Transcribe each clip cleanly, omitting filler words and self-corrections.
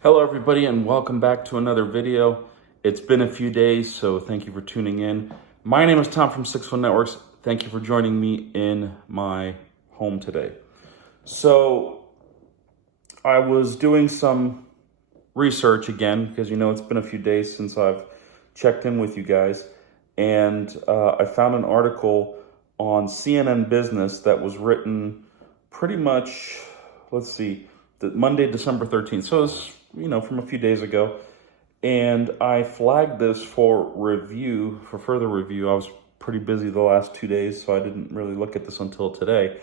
Hello everybody and welcome back to another video. It's been a few days, so thank you for tuning in. My name is Tom from 61 Networks. Thank you for joining me in my home today. So I was doing some research again because it's been a few days since I've checked in with you guys, and I found an article on CNN Business that was written pretty much, Monday, December 13th. So it's, from a few days ago. And I flagged this for further review. I was pretty busy the last 2 days, so I didn't really look at this until today.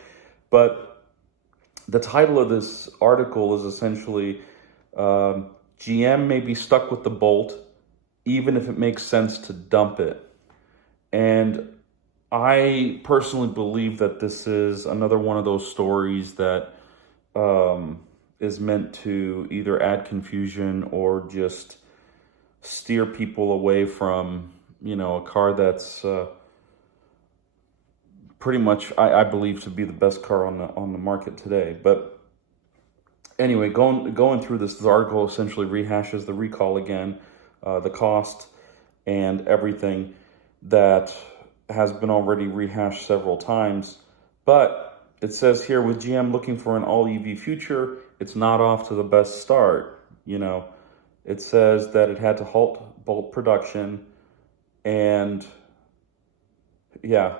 But the title of this article is essentially GM may be stuck with the Bolt, even if it makes sense to dump it. And I personally believe that this is another one of those stories that is meant to either add confusion or just steer people away from, a car that's pretty much, I believe, to be the best car on the market today. But anyway, going through this article essentially rehashes the recall again, the cost and everything that has been already rehashed several times. But it says here, with GM looking for an all EV future, it's not off to the best start. It says that it had to halt Bolt production, and yeah,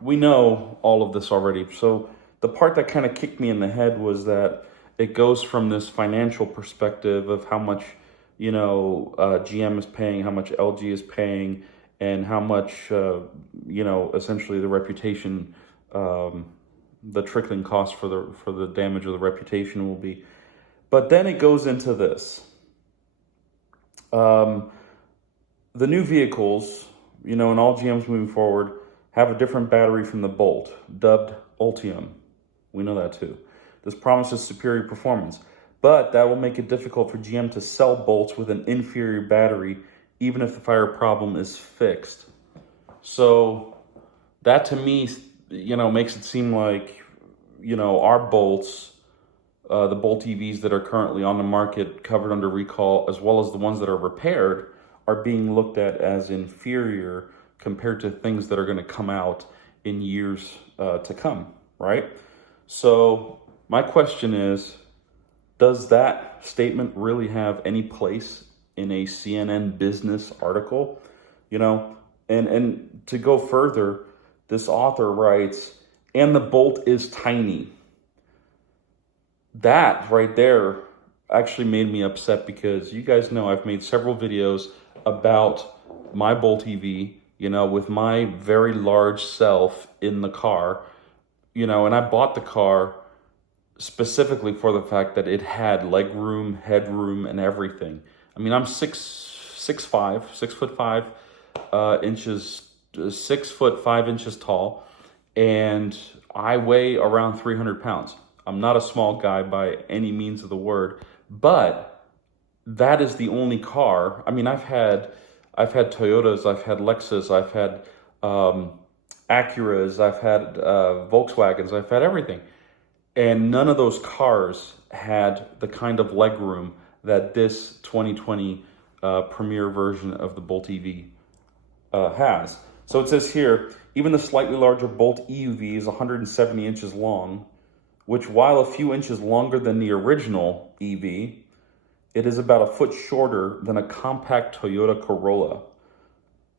we know all of this already. So the part that kind of kicked me in the head was that it goes from this financial perspective of how much, GM is paying, how much LG is paying, and how much, essentially the reputation, the trickling cost for the damage of the reputation will be. But then it goes into this. The new vehicles, and all GMs moving forward, have a different battery from the Bolt, dubbed Ultium. We know that too. This promises superior performance, but that will make it difficult for GM to sell Bolts with an inferior battery, even if the fire problem is fixed. So that to me, makes it seem like, our Bolts, the Bolt EVs that are currently on the market covered under recall, as well as the ones that are repaired, are being looked at as inferior compared to things that are going to come out in years to come, right? So my question is, does that statement really have any place in a CNN Business article? And to go further, this author writes, and the Bolt is tiny. That right there actually made me upset because you guys know I've made several videos about my Bolt EV, with my very large self in the car, and I bought the car specifically for the fact that it had leg room, headroom, and everything. I mean, I'm 6'5" inches, 6'5" inches tall, and I weigh around 300 pounds. I'm not a small guy by any means of the word, but that is the only car. I mean, I've had Toyotas, I've had Lexus, I've had Acuras, I've had Volkswagens, I've had everything. And none of those cars had the kind of legroom that this 2020 premier version of the Bolt EV has. So it says here, even the slightly larger Bolt EUV is 170 inches long, which, while a few inches longer than the original EV, it is about a foot shorter than a compact Toyota Corolla.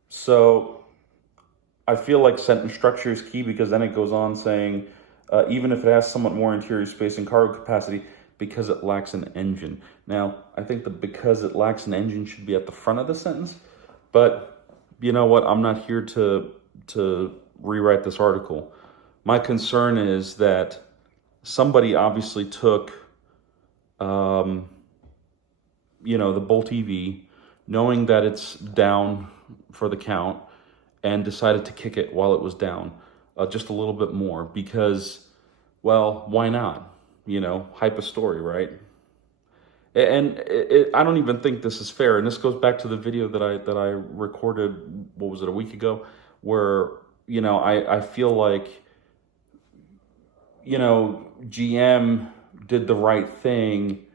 So I feel like sentence structure is key, because then it goes on saying, even if it has somewhat more interior space and cargo capacity, because it lacks an engine. Now, I think the because it lacks an engine should be at the front of the sentence, but you know what? I'm not here to rewrite this article. My concern is that somebody obviously took, the Bolt EV, knowing that it's down for the count, and decided to kick it while it was down just a little bit more because, well, why not? Hype a story, right? And I don't even think this is fair. And this goes back to the video that I recorded, what was it, a week ago, where, I feel like, GM did the right thing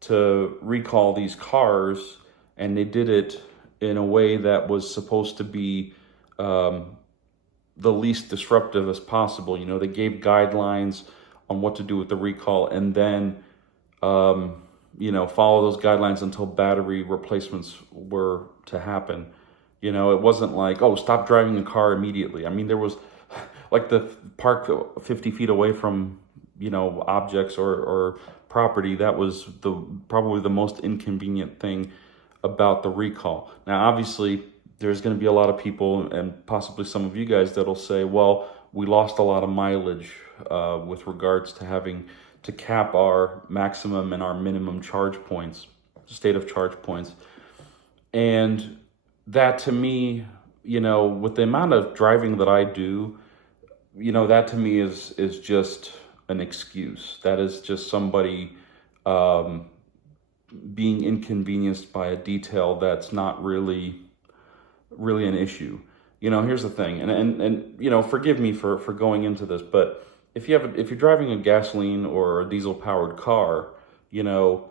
to recall these cars, and they did it in a way that was supposed to be the least disruptive as possible. You know, they gave guidelines on what to do with the recall, and then you know, follow those guidelines until battery replacements were to happen. You know, it wasn't like, oh, stop driving a car immediately. I mean, there was like the park 50 feet away from, you know, objects or property. That was probably the most inconvenient thing about the recall. Now, obviously, there's going to be a lot of people, and possibly some of you guys, that'll say, well, we lost a lot of mileage with regards to having to cap our maximum and our minimum charge points, state of charge points. And that, to me, you know, with the amount of driving that I do, you know, that to me is just an excuse. That is just somebody being inconvenienced by a detail that's not really an issue. You know, here's the thing, and you know, forgive me for going into this, but if you're driving a gasoline or a diesel powered car, you know,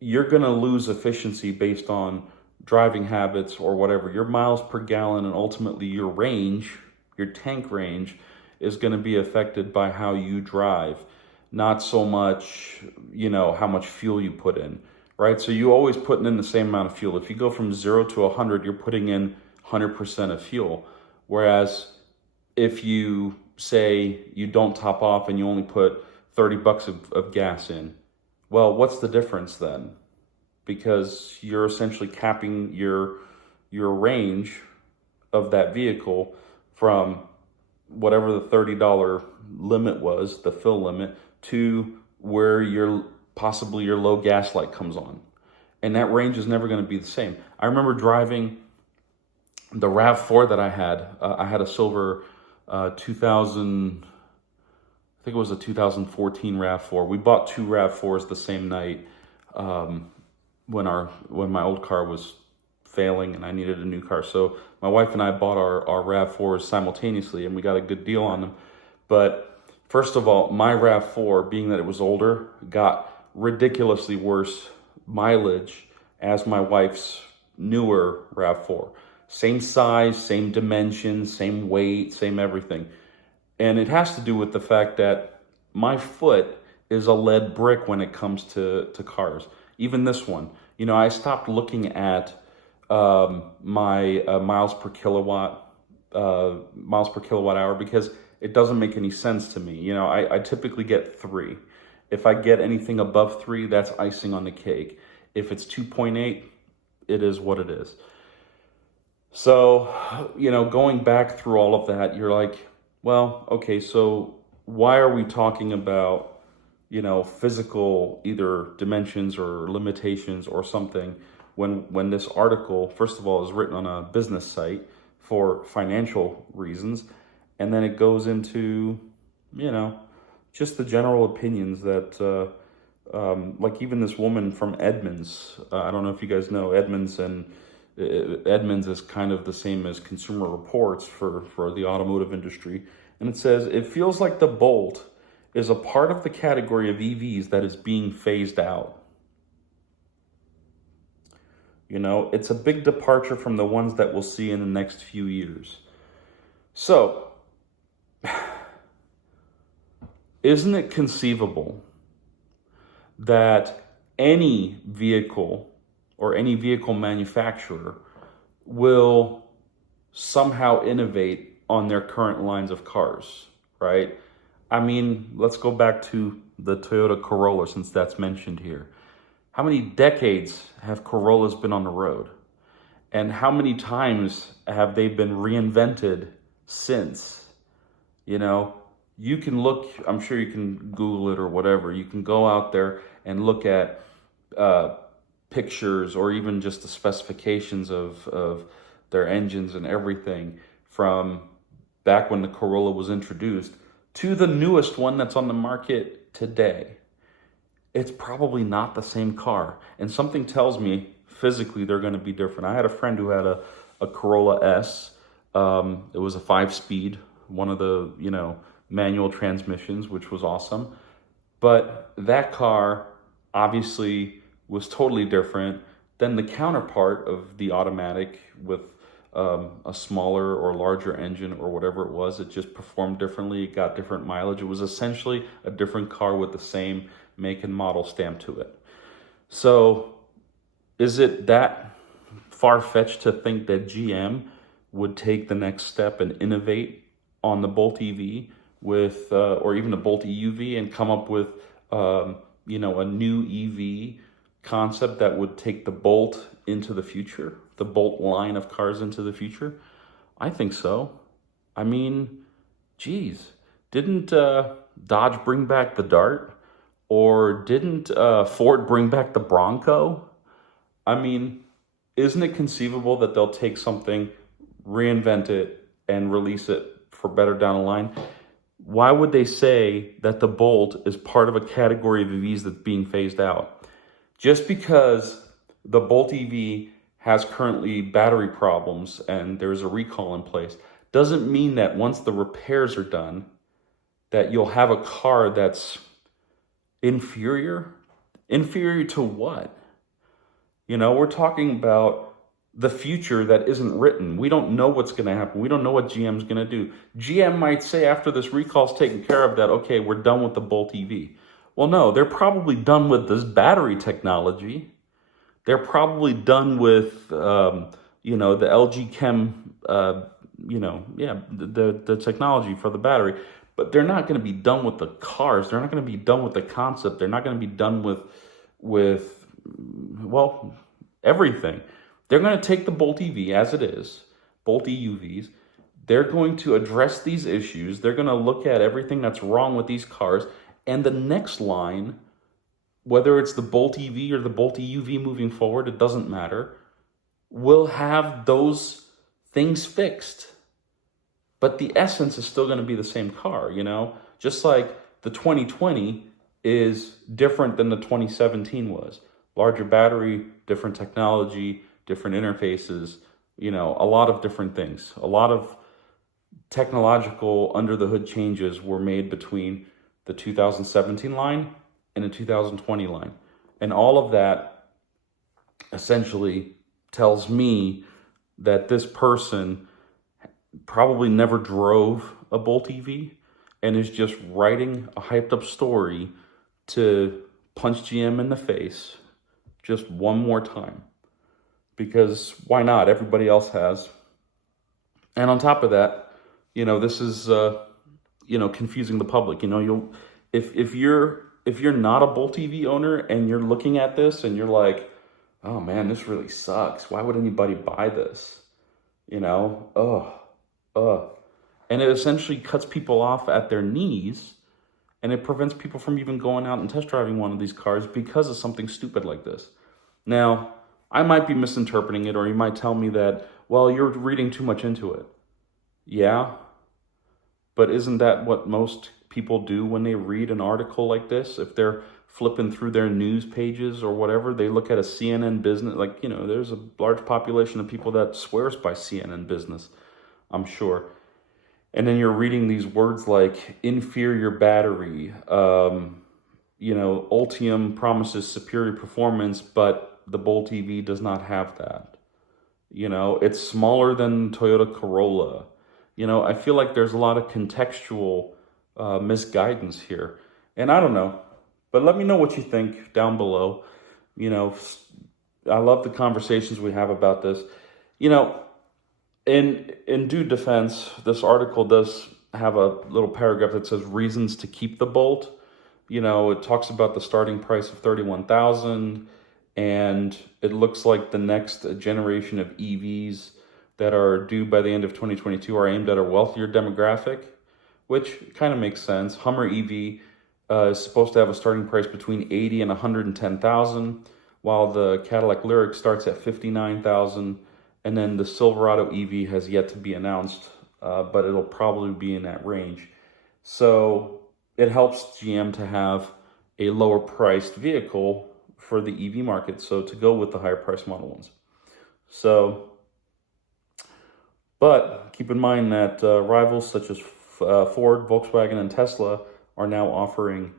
you're going to lose efficiency based on driving habits or whatever. Your miles per gallon and ultimately your range, your tank range, is going to be affected by how you drive, not so much, you know, how much fuel you put in, right? So you always putting in the same amount of fuel. If you go from 0 to 100, you're putting in 100% of fuel. Whereas if you say you don't top off and you only put $30 of gas in, well, what's the difference then? Because you're essentially capping your range of that vehicle from whatever the $30 limit was, the fill limit, to where possibly your low gas light comes on. And that range is never going to be the same. I remember driving the RAV4 that I had. I had a silver 2000, I think it was a 2014 RAV4. We bought two RAV4s the same night when my old car was failing and I needed a new car. So my wife and I bought our RAV4s simultaneously, and we got a good deal on them. But first of all, my RAV4, being that it was older, got ridiculously worse mileage as my wife's newer RAV4. Same size, same dimensions, same weight, same everything. And it has to do with the fact that my foot is a lead brick when it comes to cars. Even this one. You know, I stopped looking at my miles per kilowatt hour because it doesn't make any sense to me. You know, I typically get 3. If I get anything above 3, that's icing on the cake. If it's 2.8, it is what it is. So, you know, going back through all of that, you're like, well, okay, so why are we talking about, you know, physical either dimensions or limitations or something when this article, first of all, is written on a business site for financial reasons, and then it goes into, you know, just the general opinions that, like even this woman from Edmunds, I don't know if you guys know Edmunds, and Edmunds is kind of the same as Consumer Reports for the automotive industry. And it says, it feels like the Bolt is a part of the category of EVs that is being phased out. You know, it's a big departure from the ones that we'll see in the next few years. So, isn't it conceivable that any vehicle or any vehicle manufacturer will somehow innovate on their current lines of cars, right? I mean, let's go back to the Toyota Corolla, since that's mentioned here. How many decades have Corollas been on the road? And how many times have they been reinvented since? You know, you can look, I'm sure you can Google it or whatever. You can go out there and look at pictures or even just the specifications of their engines and everything from back when the Corolla was introduced to the newest one that's on the market today. It's probably not the same car. And something tells me physically they're going to be different. I had a friend who had a Corolla S. It was a 5-speed, one of the, you know, manual transmissions, which was awesome. But that car obviously was totally different than the counterpart of the automatic with a smaller or larger engine or whatever it was. It just performed differently. It got different mileage. It was essentially a different car with the same make and model stamped to it. So is it that far-fetched to think that GM would take the next step and innovate on the Bolt EV with, or even the Bolt EUV, and come up with, a new EV concept that would take the Bolt into the future, the Bolt line of cars into the future? I think so. I mean, geez, didn't Dodge bring back the Dart? Or didn't Ford bring back the Bronco? I mean, isn't it conceivable that they'll take something, reinvent it, and release it for better down the line? Why would they say that the Bolt is part of a category of EVs that's being phased out? Just because the Bolt EV has currently battery problems and there's a recall in place doesn't mean that once the repairs are done, that you'll have a car that's inferior. Inferior to what? We're talking about the future that isn't written. We don't know what's going to happen. We don't know what GM's going to do. GM might say after this recall's taken care of that, okay, we're done with the Bolt EV. Well, no, they're probably done with this battery technology. They're probably done with, the LG Chem, the technology for the battery. But they're not going to be done with the cars. They're not going to be done with the concept. They're not going to be done with everything. They're going to take the Bolt EV as it is, Bolt EUVs. They're going to address these issues. They're going to look at everything that's wrong with these cars. And the next line, whether it's the Bolt EV or the Bolt EUV moving forward, it doesn't matter, will have those things fixed. But the essence is still going to be the same car, just like the 2020 is different than the 2017 was. Larger battery, different technology, different interfaces, a lot of different things. A lot of technological under the hood changes were made between the 2017 line and the 2020 line. And all of that essentially tells me that this person probably never drove a Bolt EV and is just writing a hyped up story to punch GM in the face just one more time. Because why not? Everybody else has. And on top of that, this is, confusing the public. If you're not a Bolt EV owner and you're looking at this and you're like, oh man, this really sucks. Why would anybody buy this? And it essentially cuts people off at their knees, and it prevents people from even going out and test driving one of these cars because of something stupid like this. Now, I might be misinterpreting it, or you might tell me that, well, you're reading too much into it. Yeah, but isn't that what most people do when they read an article like this? If they're flipping through their news pages or whatever, they look at a CNN business, there's a large population of people that swears by CNN business, I'm sure. And then you're reading these words like inferior battery, Ultium promises superior performance, but the Bolt EV does not have that. It's smaller than Toyota Corolla. I feel like there's a lot of contextual misguidance here. And I don't know, but let me know what you think down below. I love the conversations we have about this. In due defense, this article does have a little paragraph that says reasons to keep the Bolt. It talks about the starting price of $31,000, and it looks like the next generation of EVs that are due by the end of 2022 are aimed at a wealthier demographic, which kind of makes sense. Hummer EV is supposed to have a starting price between $80,000 and $110,000, while the Cadillac Lyriq starts at $59,000. And then the Silverado EV has yet to be announced, but it'll probably be in that range. So it helps GM to have a lower priced vehicle for the EV market, so to go with the higher priced Model 1s. So, but keep in mind that rivals such as Ford, Volkswagen, and Tesla are now offering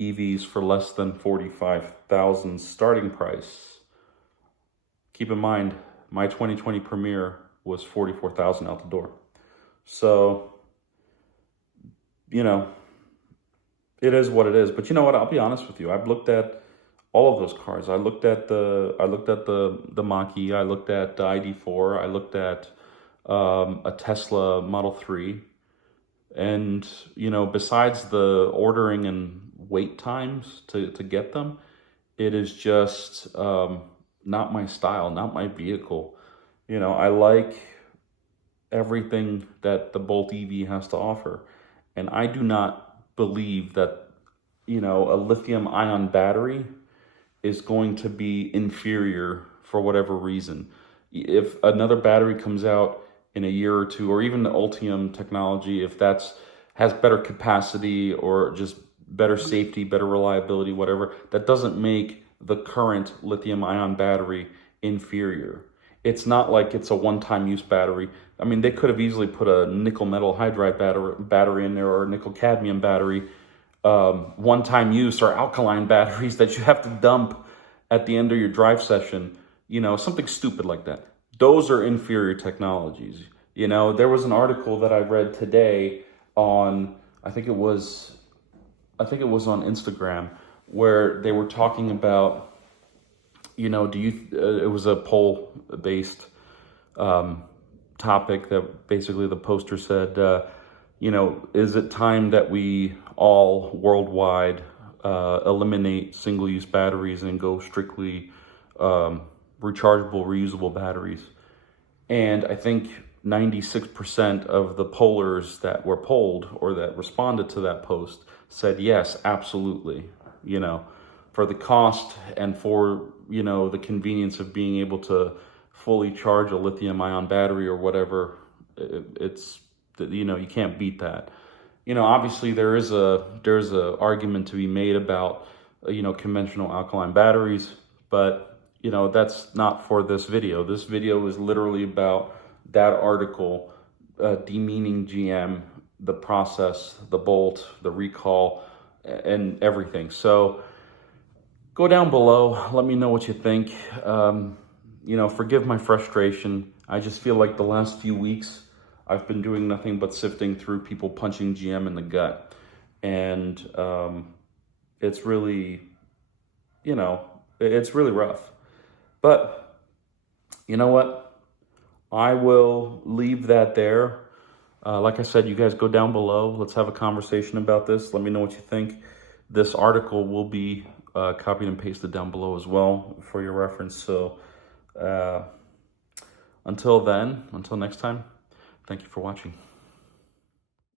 EVs for less than 45,000 starting price. Keep in mind, my 2020 Premier was 44,000 out the door. So, you know, it is what it is. But you know what? I'll be honest with you. I've looked at all of those cars. I looked at the Mach-E. I looked at the ID4. I looked at a Tesla Model 3. And, you know, besides the ordering and wait times to get them, it is just not my style, not my vehicle. You know, I like everything that the Bolt EV has to offer. And I do not believe that, you know, a lithium ion battery is going to be inferior for whatever reason. If another battery comes out in a year or two, or even the Ultium technology, if that's has better capacity or just better safety, better reliability, whatever, that doesn't make the current lithium ion battery inferior. It's not like it's a one-time use battery. I mean, they could have easily put a nickel metal hydride battery in there, or a nickel cadmium battery, one-time use, or alkaline batteries that you have to dump at the end of your drive session, you know, something stupid like that. Those are inferior technologies. You know, there was an article that I read today on, I think it was on Instagram, where they were talking about, you know, it was a poll-based topic that basically the poster said, you know, is it time that we all worldwide eliminate single-use batteries and go strictly rechargeable, reusable batteries? And I think 96% of the pollers that were polled or that responded to that post said yes, absolutely. You know, for the cost and for, you know, the convenience of being able to fully charge a lithium ion battery or whatever, it's, you know, you can't beat that. You know, obviously there's a argument to be made about, you know, conventional alkaline batteries, but, you know, that's not for this video. This video is literally about that article demeaning GM, the process, the Bolt, the recall, and everything. So go down below, let me know what you think. You know, forgive my frustration. I just feel like the last few weeks I've been doing nothing but sifting through people punching GM in the gut. And it's really, you know, it's really rough. But you know what? I will leave that there. Like I said, you guys go down below. Let's have a conversation about this. Let me know what you think. This article will be copied and pasted down below as well for your reference. So until next time, thank you for watching.